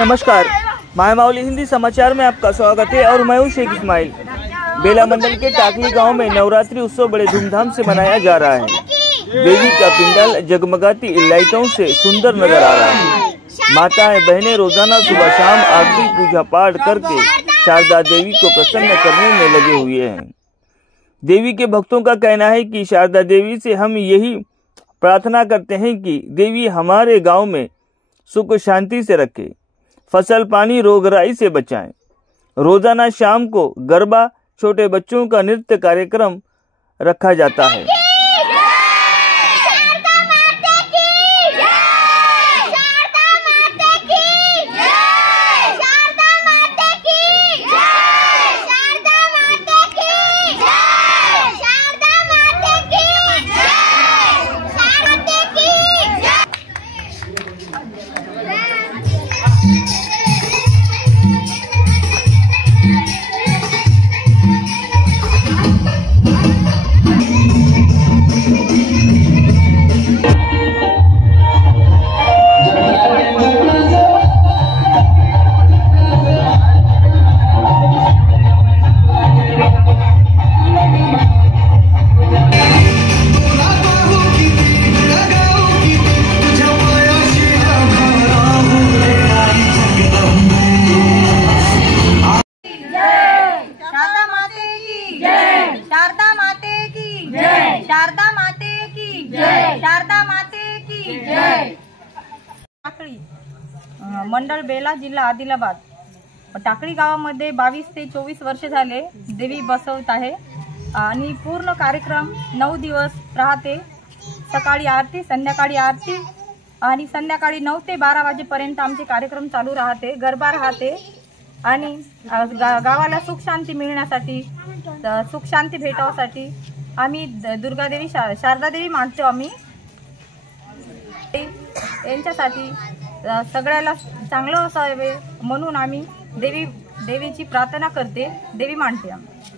नमस्कार, मायमावली हिंदी समाचार में आपका स्वागत है और मैं हूं शेख इस्माइल। बेला मंडल के टाकली गांव में नवरात्रि उत्सव बड़े धूमधाम से मनाया जा रहा है। देवी का पिंडाल जगमगाती लाइटों से सुंदर नजर आ रहा है। माताएं बहनें रोजाना सुबह शाम आरती पूजा पाठ करके शारदा देवी को प्रसन्न करने में लगे हुए हैं। देवी के भक्तों का कहना है कि शारदा देवी से हम यही प्रार्थना करते हैं कि देवी हमारे गांव में सुख शांति से रखे, फसल पानी रोगराई से बचाएं। रोजाना शाम को गरबा छोटे बच्चों का नृत्य कार्यक्रम रखा जाता है। शारदा माते की जय। टाकळी मंडळ बेला जिल्हा आदिलाबाद टाकळी गावामध्ये 22 ते 24 वर्ष झाले देवी बसवत आहे आणि पूर्ण कार्यक्रम 9 दिवस राहते। सकाळी आरती, संध्याकाळी आरती आणि संध्याकाळी 9 ते 12 वाजेपर्यंत आमचे कार्यक्रम चालू राहते, गरबा राहते आणि गावाला सुख शांती मिळण्यासाठी, सुख शांती भेटावसाठी आम्ही दुर्गा देवी शारदा देवी मानतो। आम्ही यांच्यासाठी सगळ्याला चांगलं असावे म्हणून आम्ही देवीची प्रार्थना करते, देवी मानते आम्ही।